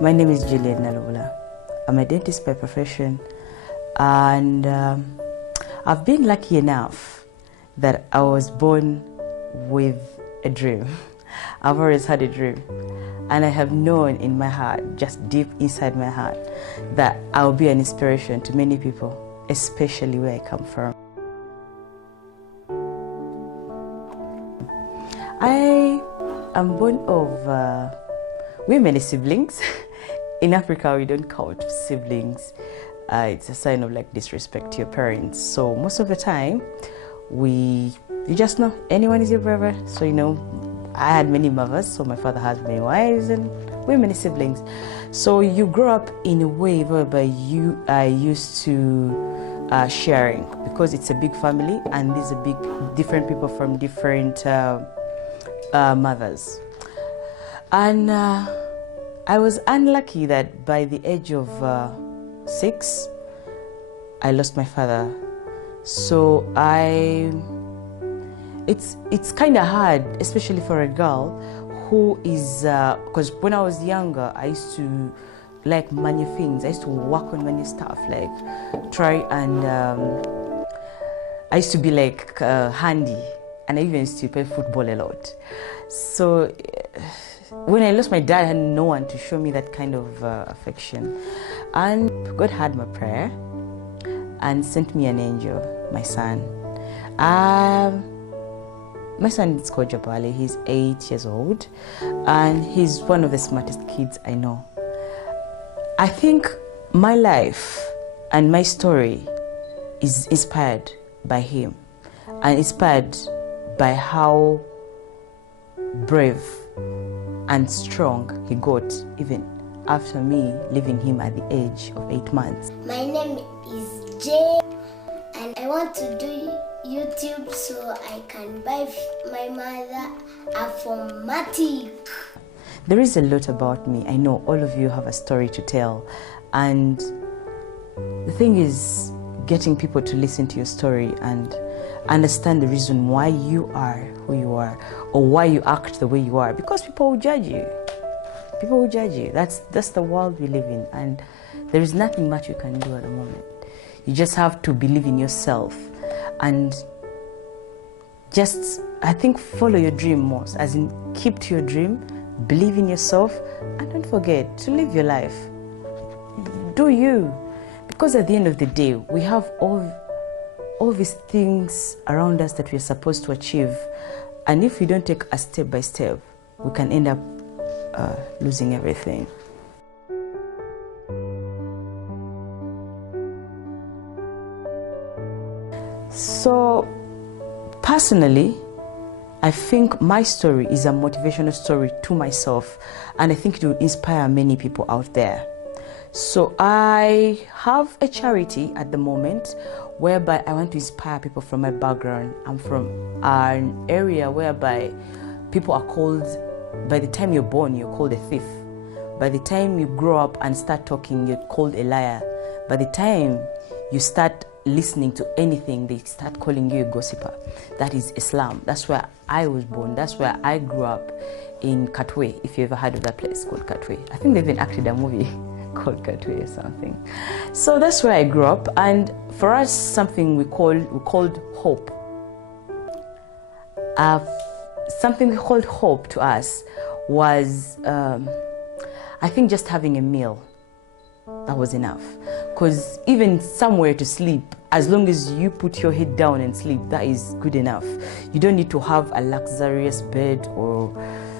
My name is Juliet Nalula. I'm a dentist by profession, and I've been lucky enough that I was born with a dream. I've always had a dream, and I have known in my heart, just deep inside my heart, that I'll be an inspiration to many people, especially where I come from. I am born of, we're many siblings. In Africa, we don't count siblings. It's a sign of like disrespect to your parents. So most of the time, you just know anyone is your brother. So I had many mothers, so my father has many wives, and we're many siblings. So you grow up in a way whereby you are used to sharing, because it's a big family and these are different people from different mothers. And I was unlucky that by the age of 6, I lost my father. So it's kind of hard, especially for a girl who is, because when I was younger, I used to like many things. I used to work on many stuff, like try and, I used to be like handy, and I even used to play football a lot. So when I lost my dad, I had no one to show me that kind of affection. And God heard my prayer and sent me an angel, my son. My son is called Jabali. He's 8 years old, and he's one of the smartest kids I know. I think my life and my story is inspired by him, and inspired by how brave and strong he got even after me leaving him at the age of 8 months. My name is Jay, and I want to do YouTube so I can buy my mother a Formatic. There is a lot about me. I know all of you have a story to tell, and the thing is getting people to listen to your story and understand the reason why you are who you are, or why you act the way you are, because people will judge you. People will judge you. That's the world we live in, and there is nothing much you can do at the moment. You just have to believe in yourself and just, I think, follow your dream most, as in keep to your dream, believe in yourself, and don't forget to live your life. Do you, because at the end of the day, we have all these things around us that we're supposed to achieve, and if we don't take a step by step, we can end up losing everything. So personally, I think my story is a motivational story to myself, and I think it will inspire many people out there. So I have a charity at the moment whereby I want to inspire people from my background. I'm from an area whereby people are called, by the time you're born, you're called a thief. By the time you grow up and start talking, you're called a liar. By the time you start listening to anything, they start calling you a gossiper. That is Islam. That's where I was born. That's where I grew up, in Katwe, if you ever heard of that place called Katwe. I think they've even acted a movie called Katwe or something. So that's where I grew up, and for us, something we called hope. Something we called hope to us was, I think, just having a meal. That was enough. Because even somewhere to sleep, as long as you put your head down and sleep, that is good enough. You don't need to have a luxurious bed or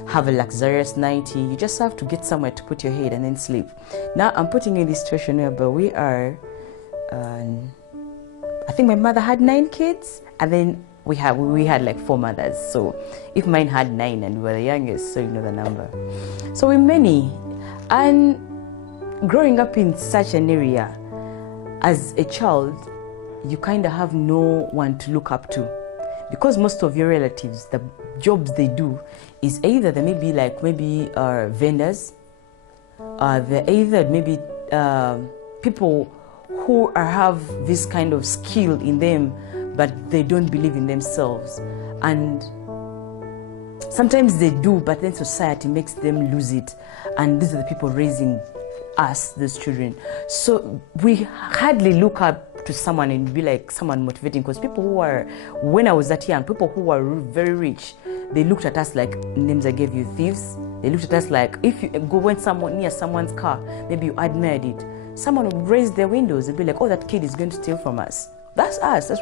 have a luxurious nightie. You just have to get somewhere to put your head and then sleep. Now I'm putting you in this situation where we are, I think my mother had 9 kids, and then we had like 4 mothers. So if mine had 9 and we were the youngest, so you know the number. So we're many. And growing up in such an area, as a child, you kind of have no one to look up to, because most of your relatives, the jobs they do is either they may be like vendors, they're either maybe people who have this kind of skill in them, but they don't believe in themselves. And Sometimes they do, but then society makes them lose it. And these are the people raising us, these children. So we hardly look up to someone and be like someone motivating, because people who are, when I was that young, people who were very rich, they looked at us like, names I gave you, thieves. They looked at us like, if you go when someone near someone's car, maybe you admired it, someone would raise their windows and be like, oh, that kid is going to steal from us. That's us.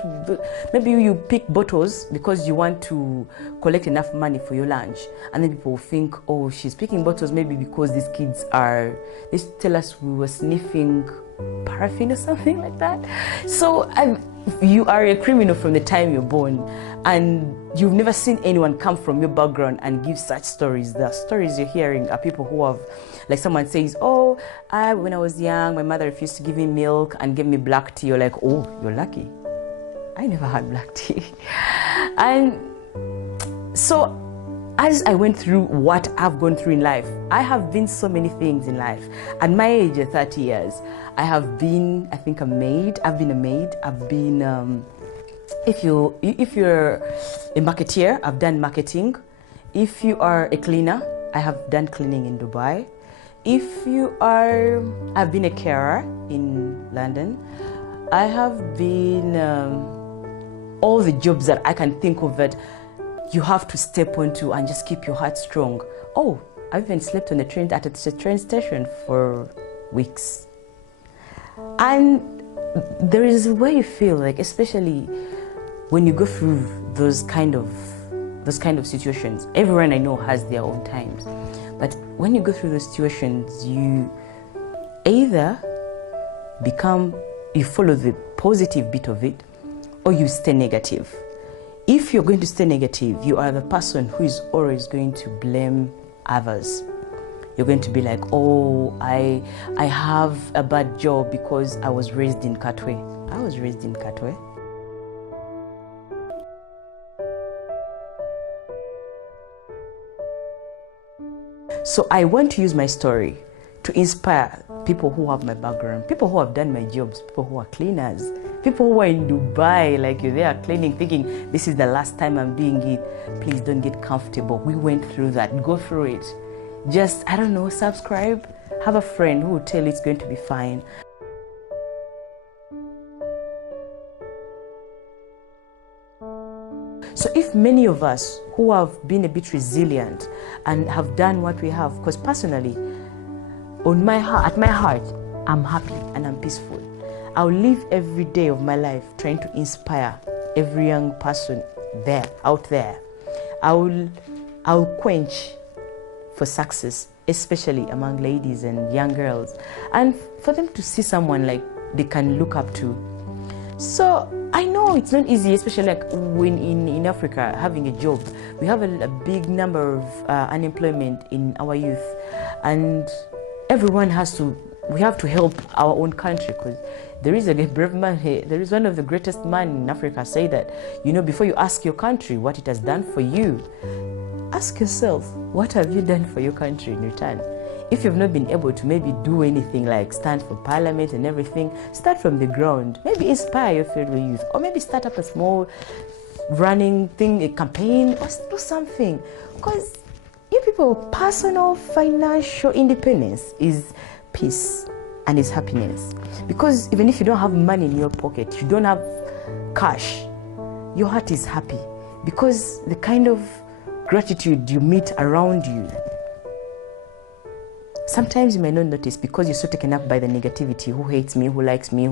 Maybe you pick bottles because you want to collect enough money for your lunch, and then people will think, oh, she's picking bottles maybe because these kids are, they tell us we were sniffing paraffin or something like that. So you are a criminal from the time you're born, and you've never seen anyone come from your background and give such stories. The stories you're hearing are people who have, like someone says, oh, when I was young, my mother refused to give me milk and gave me black tea. You're like, oh, you're lucky. I never had black tea. And so as I went through what I've gone through in life, I have been so many things in life. At my age of 30 years, I have been, I think, a maid. I've been a maid. I've been, if you're a marketeer, I've done marketing. If you are a cleaner, I have done cleaning in Dubai. If you are, I've been a carer in London. I have been all the jobs that I can think of that you have to step onto and just keep your heart strong. Oh, I've even slept on the train at a train station for weeks. And there is a way you feel like, especially when you go through those kind of situations. Everyone I know has their own times, but when you go through those situations, you either you follow the positive bit of it, or you stay negative. If you're going to stay negative, you are the person who is always going to blame others. You're going to be like, oh, I have a bad job because I was raised in Katwe. I was raised in Katwe. So I want to use my story to inspire people who have my background, people who have done my jobs, people who are cleaners, people who are in Dubai, like you're there cleaning, thinking, this is the last time I'm doing it. Please don't get comfortable. We went through that. Go through it. Just, I don't know, subscribe. Have a friend who will tell you it's going to be fine. So if many of us who have been a bit resilient and have done what we have, because personally, at my heart, I'm happy and I'm peaceful. I'll live every day of my life trying to inspire every young person out there. I'll quench for success, especially among ladies and young girls, and for them to see someone like they can look up to. So I know it's not easy, especially like when in Africa, having a job. We have a big number of unemployment in our youth, and everyone we have to help our own country, because there is a brave man here. There is one of the greatest men in Africa say that, before you ask your country what it has done for you, ask yourself, what have you done for your country in return? If you've not been able to maybe do anything like stand for parliament and everything, start from the ground. Maybe inspire your fellow youth, or maybe start up a small running thing, a campaign, or do something. Because you people, personal financial independence is peace and is happiness. Because even if you don't have money in your pocket, you don't have cash, your heart is happy. Because the kind of gratitude you meet around you, sometimes you may not notice because you're so taken up by the negativity, who hates me, who likes me,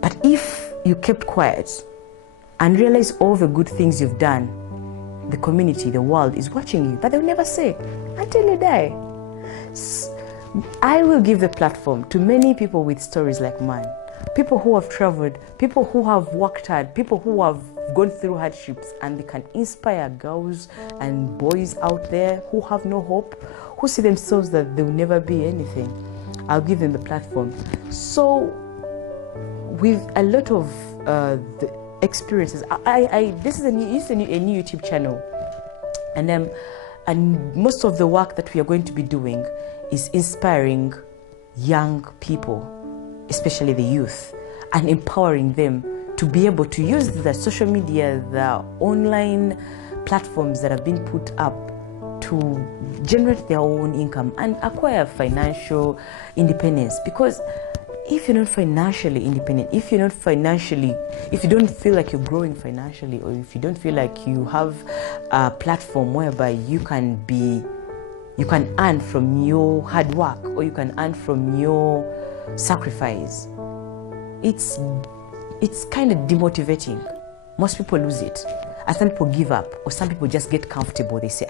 But if you kept quiet and realize all the good things you've done, the community, the world is watching you, but they'll never say until you die. I will give the platform to many people with stories like mine. People who have traveled, people who have worked hard, people who have gone through hardships, and they can inspire girls and boys out there who have no hope, who see themselves that they will never be anything. I'll give them the platform. So with a lot of the experiences, this is a new YouTube channel, and most of the work that we are going to be doing is inspiring young people, especially the youth, and empowering them to be able to use the social media, the online platforms that have been put up to generate their own income and acquire financial independence. Because if you're not financially independent, if you don't feel like you're growing financially, or if you don't feel like you have a platform whereby you can earn from your hard work, or you can earn from your sacrifice, it's kind of demotivating. Most people lose it. And some people give up, or some people just get comfortable. They say,